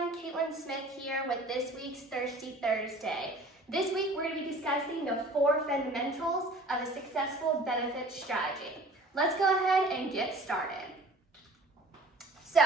everyone, Katelynn Smith here with this week's Thirsty Thursday. This week we're going to be discussing the 4 fundamentals of a successful benefit strategy. Let's go ahead and get started. So,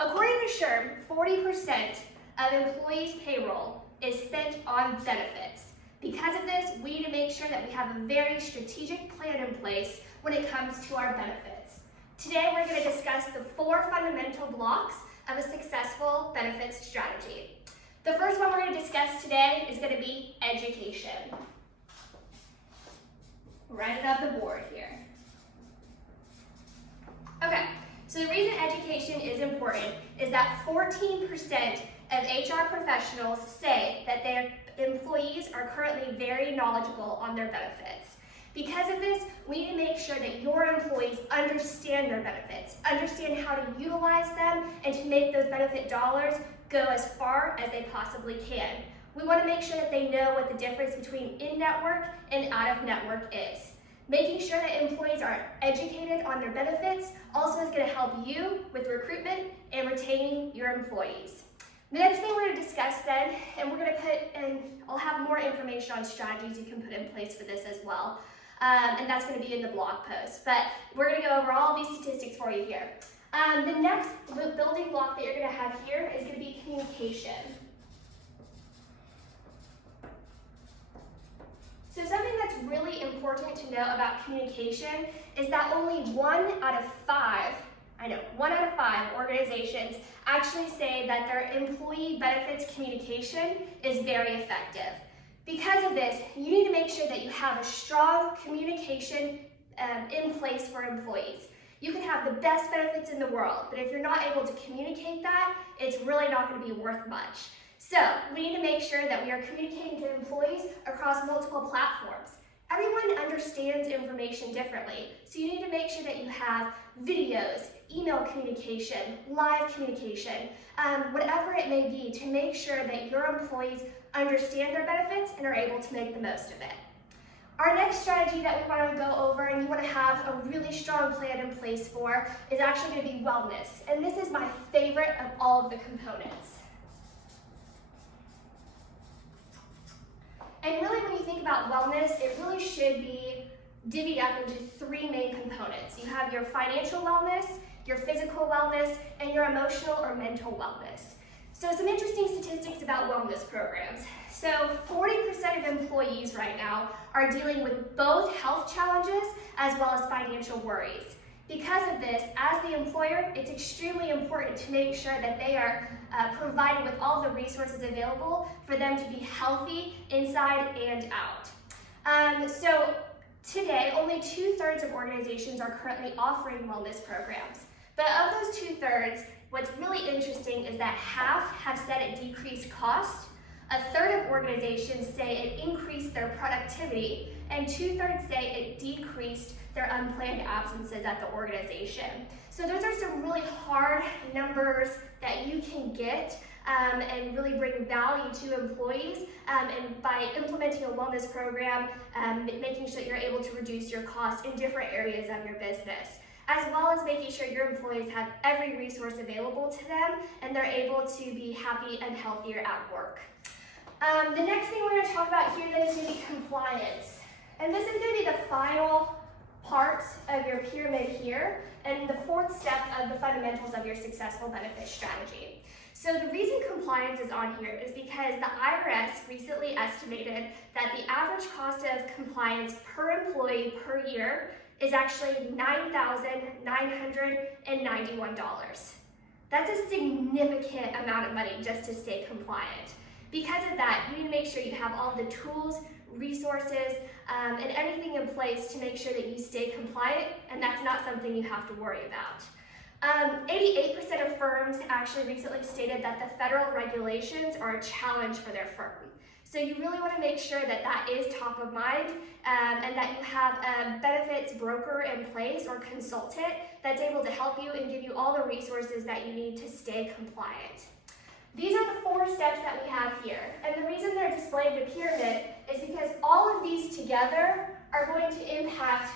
according to Insured, 40% of employees' payroll is spent on benefits. Because of this, we need to make sure that we have a very strategic plan in place when it comes to our benefits. Today we're going to discuss the 4 fundamental blocks of a successful benefits strategy. The first one we're going to discuss today is going to be education. Write it up the board here. Okay, so the reason education is important is that 14% of HR professionals say that their employees are currently very knowledgeable on their benefits. Because of this, we need to make sure that your employees understand their benefits, understand how to utilize them, and to make those benefit dollars go as far as they possibly can. We want to make sure that they know what the difference between in-network and out-of-network is. Making sure that employees are educated on their benefits also is going to help you with recruitment and retaining your employees. The next thing we're going to discuss then, and we're going to put in, I'll have more information on strategies you can put in place for this as well. And that's going to be in the blog post. But we're going to go over all these statistics for you here. The next building block that you're going to have here is going to be communication. So something that's really important to know about communication is that only 1 out of 5 organizations actually say that their employee benefits communication is very effective. Because of this, you need to make sure that you have a strong communication in place for employees. You can have the best benefits in the world, but if you're not able to communicate that, it's really not going to be worth much. So we need to make sure that we are communicating to employees across multiple platforms. Everyone understands information differently, so you need to make sure that you have videos, email communication, live communication, whatever it may be, to make sure that your employees understand their benefits and are able to make the most of it. Our next strategy that we want to go over and you want to have a really strong plan in place for is actually going to be wellness. And this is my favorite of all of the components. And really when you think about wellness, it really should be divvied up into 3 main components. You have your financial wellness, your physical wellness, and your emotional or mental wellness. So some interesting statistics about wellness programs. So 40% of employees right now are dealing with both health challenges as well as financial worries. Because of this, as the employer, it's extremely important to make sure that they are provided with all the resources available for them to be healthy inside and out. So today, only 2/3 of organizations are currently offering wellness programs. But of those 2/3, what's really interesting is that half have said it decreased cost, 1/3 of organizations say it increased their productivity, and 2/3 say it decreased their unplanned absences at the organization. So those are some really hard numbers that you can get and really bring value to employees, and by implementing a wellness program, making sure that you're able to reduce your costs in different areas of your business, as well as making sure your employees have every resource available to them and they're able to be happy and healthier at work. The next thing we're going to talk about here then is going to be compliance. And this is going to be the final part of your pyramid here and the 4th step of the fundamentals of your successful benefit strategy. So the reason compliance is on here is because the IRS recently estimated that the average cost of compliance per employee per year is actually $9,991. That's a significant amount of money just to stay compliant. Because of that, you need to make sure you have all the tools, resources, and everything in place to make sure that you stay compliant, and that's not something you have to worry about. 88% of firms actually recently stated that the federal regulations are a challenge for their firm. So you really want to make sure that that is top of mind, and that you have a benefits broker in place or consultant that's able to help you and give you all the resources that you need to stay compliant. These are the 4 steps that we have here, and the reason they're displayed in the pyramid is because all of these together are going to impact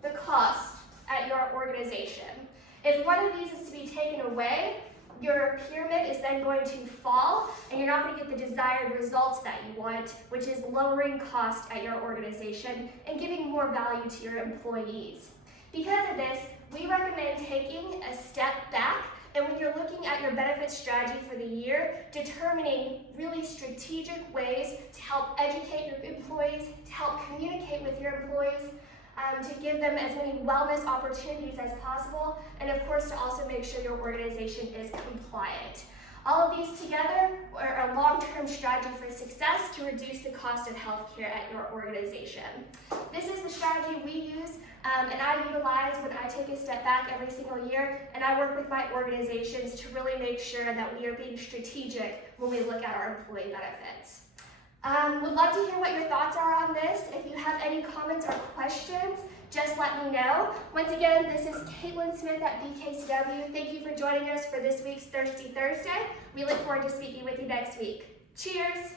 the cost at your organization. If one of these is to be taken away, your pyramid is then going to fall, and you're not going to get the desired results that you want, which is lowering cost at your organization and giving more value to your employees. Because of this, we recommend taking a step back, and when you're looking at your benefits strategy for the year, determining really strategic ways to help educate your employees, to help communicate with your employees, to give them as many wellness opportunities as possible, and of course to also make sure your organization is compliant. All of these together are a long-term strategy for success to reduce the cost of healthcare at your organization. This is the strategy we use and I utilize when I take a step back every single year, and I work with my organizations to really make sure that we are being strategic when we look at our employee benefits. Would love to hear what your thoughts are on this. If you have any comments or questions, just let me know. Once again, this is Katelynn Smith at BKCW. Thank you for joining us for this week's Thirsty Thursday. We look forward to speaking with you next week. Cheers!